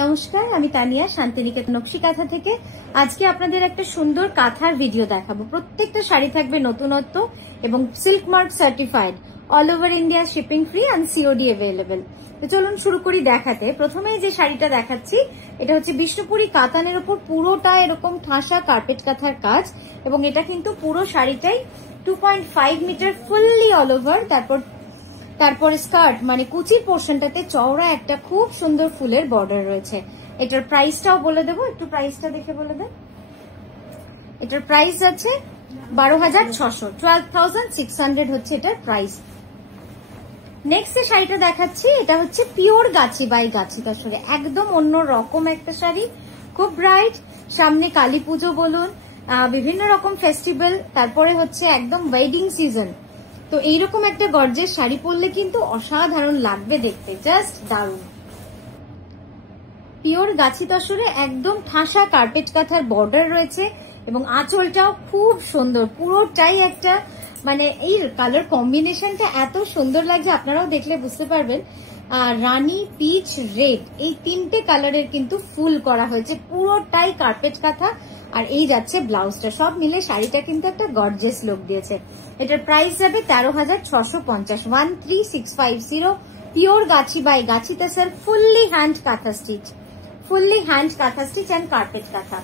নমস্কার, আমি তানিয়া শান্তিনিকেতন নকশি কাঁথা থেকে। আজকে আপনাদের একটা সুন্দর কাঁথার ভিডিও দেখাবো। প্রত্যেকটা শাড়ি থাকবে নতুনত্ব এবং silk mark certified, all over India shipping free and COD available. তো চলুন শুরু করি দেখাতে। প্রথমে যে শাড়িটা দেখাচ্ছি এটা হচ্ছে বিষ্ণুপুরি কাতানের উপর পুরোটা এরকম ঠাসা কার্পেট কাঁথার কাজ, এবং এটা কিন্তু পুরো শাড়িটাই 2.5 মিটার ফুললি অল ওভার। তারপর স্কার্ট মানে কুচির পোর্শনটাতে চওড়া একটা খুব সুন্দর ফুলের বর্ডার রয়েছে। এটার প্রাইসটাও বলে দেবো, একটু প্রাইসটা দেখে বলে দেন। এটার প্রাইস আছে 12,600, 12,600 হচ্ছে এটার প্রাইস। নেক্সট যে শাড়িটা দেখাচ্ছি এটা হচ্ছে পিওর গাছি বাই গাছি তসরে, একদম অন্য রকম একটা শাড়ি, খুব ব্রাইট। সামনে কালী পুজো বলুন, বিভিন্ন রকম ফেস্টিভ্যাল, তারপরে হচ্ছে একদম ওয়েডিং সিজন। তো এইরকম একটা গর্জের শাড়ি পরলে কিন্তু অসাধারণ লাগবে দেখতে, জাস্ট দারুণ। পিওর গাছি তসরে একদম ঠাসা কার্পেট কাঁথার বর্ডার রয়েছে এবং আঁচলটাও খুব সুন্দর, পুরোটাই একটা মানে এই কালার কম্বিনেশনটা এত সুন্দর লাগছে, আপনারাও দেখলে বুঝতে পারবেন। রানী, পিচ, রেড, এই তিনটে কালারের কিন্তু ফুল করা হয়েছে, পুরোটাই কার্পেট কাঁথা। আর এই যাচ্ছে ব্লাউজটা, সব মিলে শাড়িটা কিন্তু একটা গর্জিয়াস লুক দিয়েছে। এটার প্রাইস যাবে 13,650, 13,650। Pure Gachhi by Gachhi tussar, fully hand কাঁথা স্টিচ, ফুললি হ্যান্ড কাঁথা স্টিচ অ্যান্ড কার্পেট কাঁথা।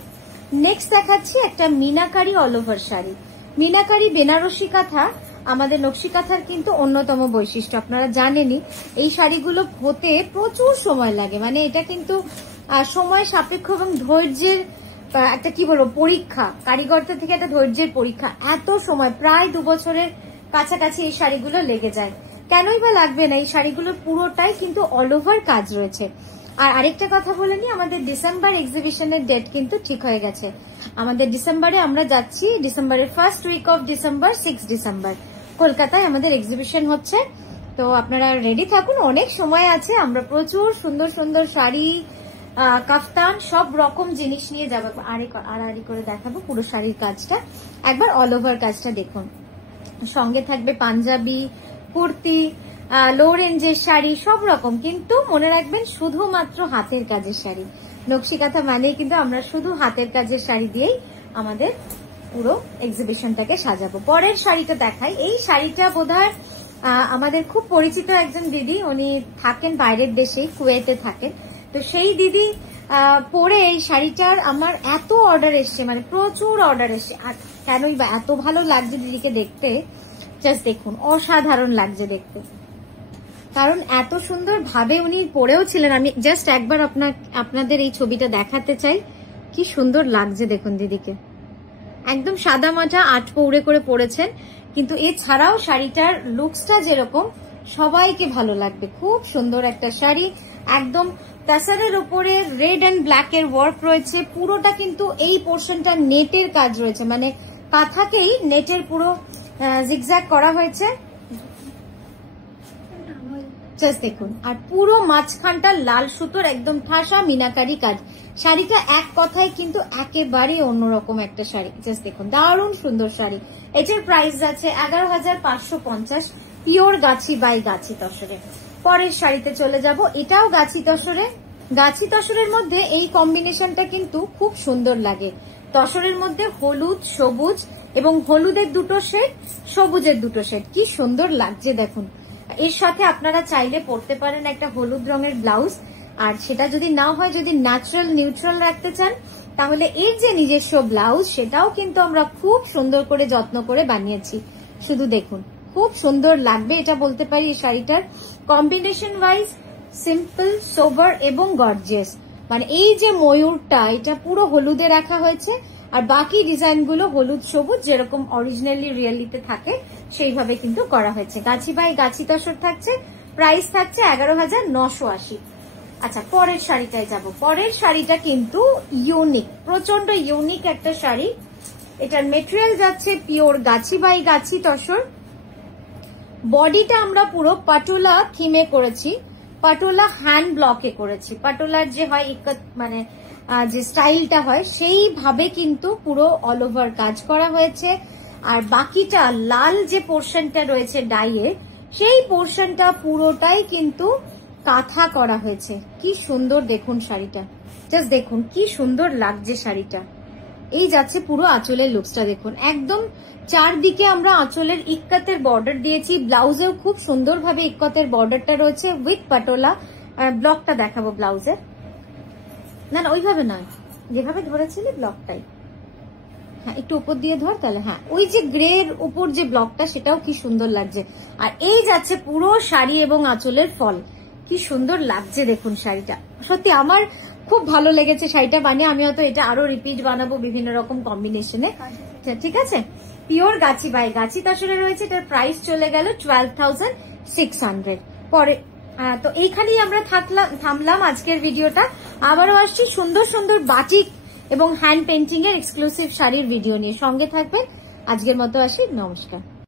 নেক্সট দেখাচ্ছি একটা মিনাকারি অল ওভার শাড়ি। মিনাকারি বেনারসি কাঁথা আমাদের নকশি কাঁথার কিন্তু অন্যতম বৈশিষ্ট্য, আপনারা জানেনই। এই শাড়িগুলো হতে প্রচুর সময় লাগে, মানে এটা কিন্তু সময় সাপেক্ষ এবং ধৈর্যের একটা কি বলবো পরীক্ষা, কারিগরদের থেকে একটা ধৈর্যের পরীক্ষা। এত সময় প্রায় 2 বছরের কাছাকাছি এই শাড়িগুলো লেগে যায়। কেনই বা লাগবে না, এই শাড়িগুলোর পুরোটাই কিন্তু অল ওভার কাজ রয়েছে। আর আরেকটা কথা বলে নি, আমাদের ডিসেম্বর এক্সিবিশনের ডেট কিন্তু ঠিক হয়ে গেছে। আমাদের ডিসেম্বরে আমরা যাচ্ছি, ডিসেম্বরের first week of December, 6 December কলকাতায় আমাদের এক্সিবিশন হচ্ছে। তো আপনারা রেডি থাকুন, অনেক সময় আছে। আমরা প্রচুর সুন্দর সুন্দর শাড়ি, কাফতান, সব রকম জিনিস নিয়ে যাবো। আড়াআড়ি করে দেখাবো পুরো শাড়ির কাজটা, একবার অল ওভার কাজটা দেখুন। সঙ্গে থাকবে পাঞ্জাবি, কুর্তি, লো রেঞ্জের শাড়ি, সব রকম। কিন্তু মনে রাখবেন শুধুমাত্র হাতের কাজের শাড়ি। নকশি কাঁথা মানেই কিন্তু আমরা শুধু হাতের কাজের শাড়ি দিয়েই আমাদের পুরো এক্সিবিশনটাকে সাজাবো। পরের শাড়িটা দেখাই। এই শাড়িটা বোধহয় আমাদের খুব পরিচিত একজন দিদি, উনি থাকেন বাইরের দেশে, কুয়েতে থাকেন। তো সেই দিদি পরে এই শাড়িটার আমার এত অর্ডার এসছে, মানে প্রচুর অর্ডার এসছে। আর কেনই বা এত ভালো লাগছে দিদিকে দেখতে, জাস্ট দেখুন, অসাধারণ লাগছে দেখতে, কারণ এত সুন্দর ভাবে উনি পরেও ছিলেন। আমি জাস্ট একবার আপনাদের এই ছবিটা দেখাতে চাই, কি সুন্দর লাগছে দেখুন দিদিকে। একদম সাদা মাটা 8 পৌড়ে করে পরেছেন, কিন্তু এছাড়াও শাড়িটার লুকসটা যেরকম সবাইকে ভালো লাগবে। খুব সুন্দর একটা শাড়ি, একদম তাসারের উপরে রেড অ্যান্ড ব্ল্যাক এর ওয়ার্ক রয়েছে। পুরোটা কিন্তু এই পোর্শনটা নেটের কাজ রয়েছে, মানে কাঁথাকেই নেটের পুরো জিগজ্যাগ করা হয়েছে, জাস্ট দেখুন। আর পুরো মাঝখানটা লাল সুতোর একদম ঠাসা মিনাকারি কাজ। শাড়িটা এক কথায় কিন্তু একেবারে অন্যরকম একটা শাড়ি, জাস্ট দেখুন, দারুণ সুন্দর শাড়ি। এটার প্রাইস আছে 11,550, পিওর গাছি বাই গাছি তসরে। পরের শাড়িতে চলে যাব, এটাও গাছি তসরে। গাছি তসরের মধ্যে এই কম্বিনেশনটা কিন্তু খুব সুন্দর লাগে। তসরের মধ্যে হলুদ, সবুজ এবং হলুদের 2টো শেড, সবুজের 2টো শেড, কি সুন্দর লাগছে দেখুন। এর সাথে আপনারা চাইলে পরতে পারেন একটা হলুদ রঙের ব্লাউজ, আর সেটা যদি না হয়, যদি ন্যাচারাল নিউট্রাল রাখতে চান, তাহলে এর যে নিজস্ব ব্লাউজ সেটাও কিন্তু আমরা খুব সুন্দর করে যত্ন করে বানিয়েছি। শুধু দেখুন, খুব সুন্দর লাগবে, এটা বলতে পারি। এই শাড়িটার কম্বিনেশন ওয়াইজ সিম্পল, সোবার এবং গর্জিয়াস। মানে এই যে ময়ূরটা, এটা পুরো হলুদে রাখা হয়েছে, আর বাকি ডিজাইন গুলো হলুদ সবুজ যেরকম অরিজিনালি রিয়েলিতে থাকে সেইভাবে কিন্তু করা হয়েছে। গাছি বাই গাছি তসর থাকছে, প্রাইস থাকছে 11,980। আচ্ছা, পরের শাড়িটায় যাব। পরের শাড়িটা কিন্তু ইউনিক, প্রচন্ড ইউনিক একটা শাড়ি। এটার মেটেরিয়াল যাচ্ছে পিওর গাছি বাই গাছি তসর। বডিটা আমরা পুরো পাটোলা থিমে করেছি, পাটোলা হ্যান্ড ব্লকে করেছি। পাটোলার যে হয় মানে যে স্টাইলটা হয় সেইভাবে কিন্তু পুরো অল ওভার কাজ করা হয়েছে। আর বাকিটা লাল যে পোর্শনটা রয়েছে ডাইয়ে, সেই পোর্শনটা পুরোটাই কিন্তু কাঁথা করা হয়েছে। কি সুন্দর দেখুন শাড়িটা, জাস্ট দেখুন কি সুন্দর লাগছে শাড়িটা। এই যাচ্ছে পুরো আঁচলের লুকসটা দেখুন, একদম চারদিকে আমরা আঁচলের ইক্কাতের বর্ডার দিয়েছি। ব্লাউজেও খুব সুন্দরভাবে ইক্কাতের বর্ডারটা রয়েছে উইথ পাটোলা। ব্লকটা দেখাবো ব্লাউজের, না না ওইভাবে নয়, যেভাবে ধরেছিলি ব্লকটাই, হ্যাঁ একটু উপর দিয়ে ধর তাহলে, হ্যাঁ ওই যে গ্রের উপর যে ব্লকটা সেটাও কি সুন্দর লাগছে। আর এই যাচ্ছে পুরো শাড়ি এবং আঁচলের ফল, কি সুন্দর লাগছে দেখুন শাড়িটা। সত্যি আমার খুব ভালো লেগেছে শাড়িটা বানিয়ে, আমি হয়তো এটা আরো রিপিট বানাবো বিভিন্ন রকম কম্বিনেশনে। ঠিক আছে, পিওর গাছি বাই গাছি তাসরে রয়েছে, এটার প্রাইস চলে গেল 12,600। পরে তো এইখানেই আমরা থামলাম আজকের ভিডিওটা। আবারও আসছি সুন্দর সুন্দর বাটিক এবং হ্যান্ড পেন্টিং এর এক্সক্লুসিভ শাড়ির ভিডিও নিয়ে, সঙ্গে থাকবেন। আজকের মতো আসি, নমস্কার।